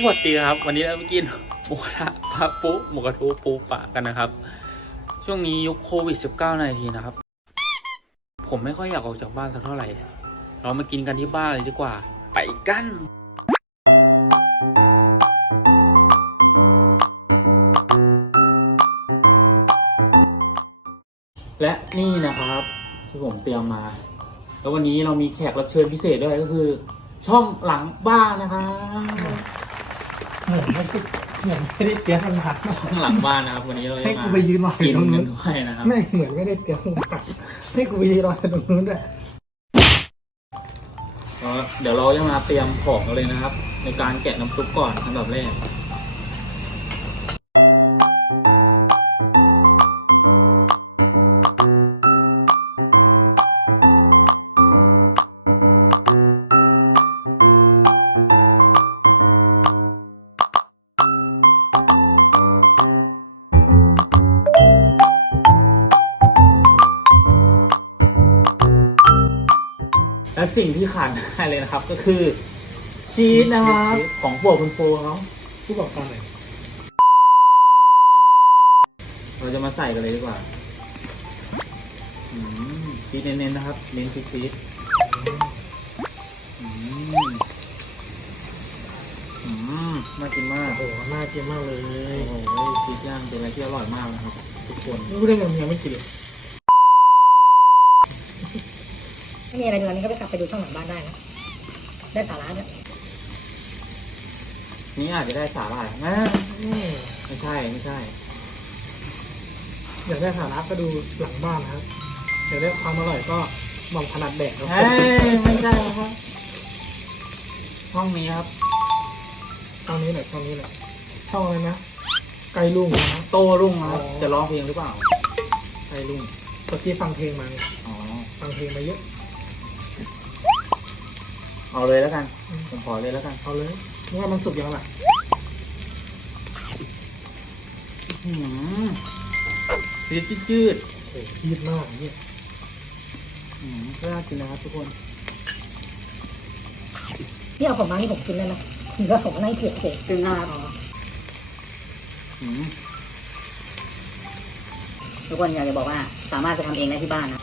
สวัสดีครับวันนี้เราไปกินหมูกระทะปุ๊หมูกระทะปูปะกันนะครับ ช่วงนี้ยุคโควิด 19 ในทีนะครับ ผมไม่ค่อยอยากออกจากบ้านสักเท่าไหร่ เรามากินกันที่บ้านเลยดีกว่า ไปกัน และนี่นะครับ ที่ผมเตรียมมา แล้ววันนี้เรามีแขกรับเชิญพิเศษด้วยก็คือ ช่องหลังบ้านนะครับเหมือนไม่ได้เกี่ยวนมาข้างหลังบ้านนะครับวันนี้เราให้กูไปยืนรอตรงนู้นด้วยนะครับ ไม่เหมือนไม่ได้เกี่ยวกันมาให้กูไปยืนรอตรงนู้นด้วยเดี๋ยวเรายังมาเตรียมของเลยนะครับ ในการแกะน้ำซุปก่อนอันดับแรกและสิ่งที่ขาดได้เลยนะครับก็คือ ชีสนะครับ ของปู่คุณปูเขาผู้บอกกันเลย เราจะมาใส่กันเลยดีกว่าชีสเน้นๆนะครับเน้นชีสชีสน่ากินมากโอ้โหน่ากินมากเลยโอ้โหชีสย่างเป็นอะไรที่อร่อยมากนะครับทุกคนไม่ได้เงินเงินไม่กินเลยามีอะไรดตอนนี้ก็ไปกลับไปดูข้องหลังบ้านได้นะ ได้สาระนะนี่อาจจะได้สาระนะไม่ใช่ไม่ใช่ เดี๋ยวได้สาระก็ดูหลังบ้านนะครับ เดี๋ยวได้ความอร่อยก็มองถนัดแดกครับไม่ใช่นะครับ ห้องนี้ครับตอนนี้แหละอยตอนนี้แหละช่องอะไรนะ ไกลุ่งนะโตรุ่งนะจะร้องเพลงหรือเปล่า ไกลุ่งเมื่อกี้ฟังเพลงมาอ๋อ ฟังเพลงมาเยอะเอาเลยแล้วกันผมขอเลยแล้วกัน เอาเลยนี่มันสุกยังล่ะหืมสดจืดเจยดมากเนี่ยหืมกากินนะครับทุกคนนี่เอาผมมาให้ผมกินได้ไหมหรือผมมาให้เกียรเกียรติงานหรอหืมทุกคนอยากจะบอกว่าสามารถจะทำเองได้ที่บ้านนะ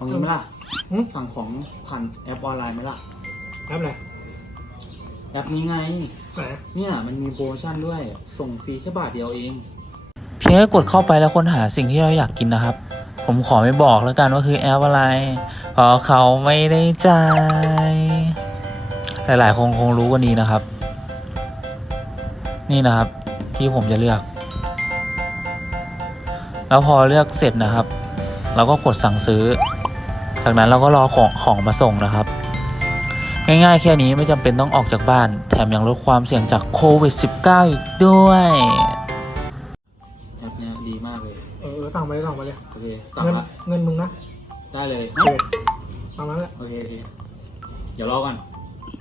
เอาเงินไหมล่ะสั่งของผ่านแอปออนไลน์ไหมล่ะแอปอะไร แอปนี้ไงเนี่ยมันมีโปรโมชั่นด้วย ส่งฟรีแค่บาทเดียวเอง เพียงแค่กดเข้าไปแล้วค้นหาสิ่งที่เราอยากกินนะครับ ผมขอไม่บอกแล้วกันว่าคือแอปอะไร เพราะเขาไม่ได้ใจ หลาย ๆ คงคงรู้วันนี้นะครับ นี่นะครับ ที่ผมจะเลือก แล้วพอเลือกเสร็จนะครับเราก็กดสั่งซื้อจากนั้นเราก็รอของของมาส่งนะครับ ง่ายๆแค่นี้ไม่จำเป็นต้องออกจากบ้านแถมยังลดความเสี่ยงจากโควิด -19 อีกด้วยแอปเนี้ยดีมากเลย เออเออสั่งไปเลยสั่งไปเลยโอเคสั่งละเงินมึงนะ ได้เลยโอเคสั่งละโอเคโอเคเดี๋ยวรอก่อน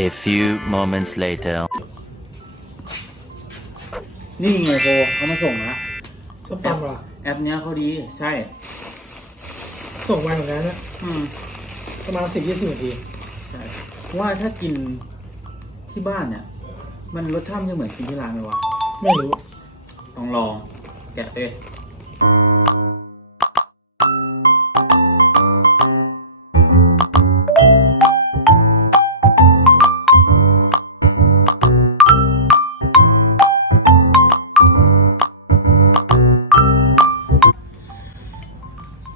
A few moments later นี่ไงโซเขามาส่งนะชอแอปเนี้ยเขาดีใช่ส่งไวเหมือนกันนะประมาณสิบยี่สิบนาที ว่าถ้ากินที่บ้านเนี่ย มันรสชาติยังเหมือนกินที่ร้านเลยวะ ไม่รู้ลองลอง แกะไป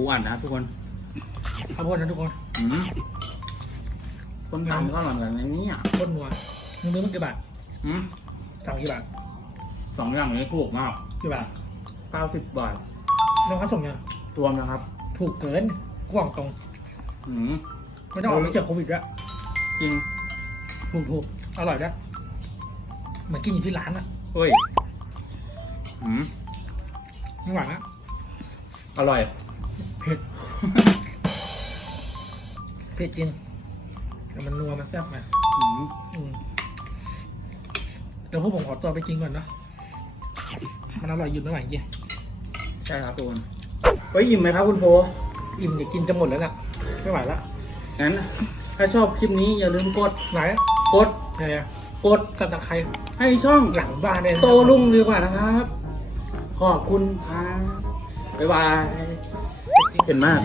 ูอ่านนะทุกคนขอโทษนะทุกคนต้งตำก็หล่อนแบบนี้อ่ะต้นวัวมึงซื้อกี่บาทสั่งกี่บาทสองอย่างนี้ถูกมากกี่บาทเก้าสิบบาทรองเท้าส่งยังรวมนะครับ ถูกเกิน กว้างตรงไม่ต้องออกไปเจอโควิดด้วยจริงถูกถูกอร่อยด้วยมนกินอยู่ที่ร้านอ่ะ เฮ้ยอืมไม่หวานอ่ะอร่อยผ็ดเผ็ดจริงแต่มันนัวมันแซ่บไงเดี๋ยวพวกผมขอตัวไปกินก่อนเนาะมันอร่อยหยุดไม่ไหวจริงใช่ครับตัวไปอิ่มไหมครับคุณโฟอิ่มเนีกกินจะหมดแล้วนะ่ะ ไม่ไหวแล้ว งั้นถ้าชอบคลิปนี้อย่าลืมกดไหนกดอะไรกดกับตะไคร้ให้ช่องหลังบ้านเนี่โตลุ่งดีกว่านะครับ ขอบคุณครับบ๊ายบายเป็นมาก